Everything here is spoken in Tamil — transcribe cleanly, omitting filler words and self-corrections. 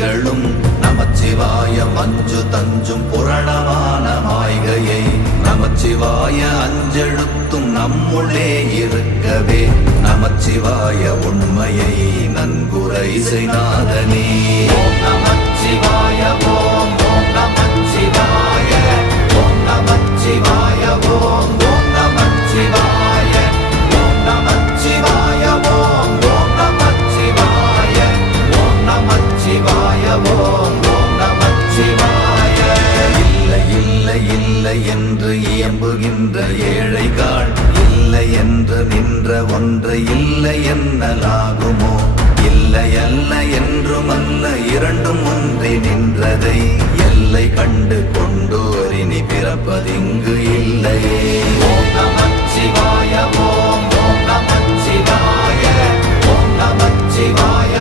திகழும் நமச்சிவாய மஞ்சு தஞ்சும் புரணமான மாய்கையை நமச்சிவாய அஞ்செழுத்தும் நம்முள்ளே இருக்கவே நமச்சிவாய உண்மையை நன்குரை செய்நாதனே.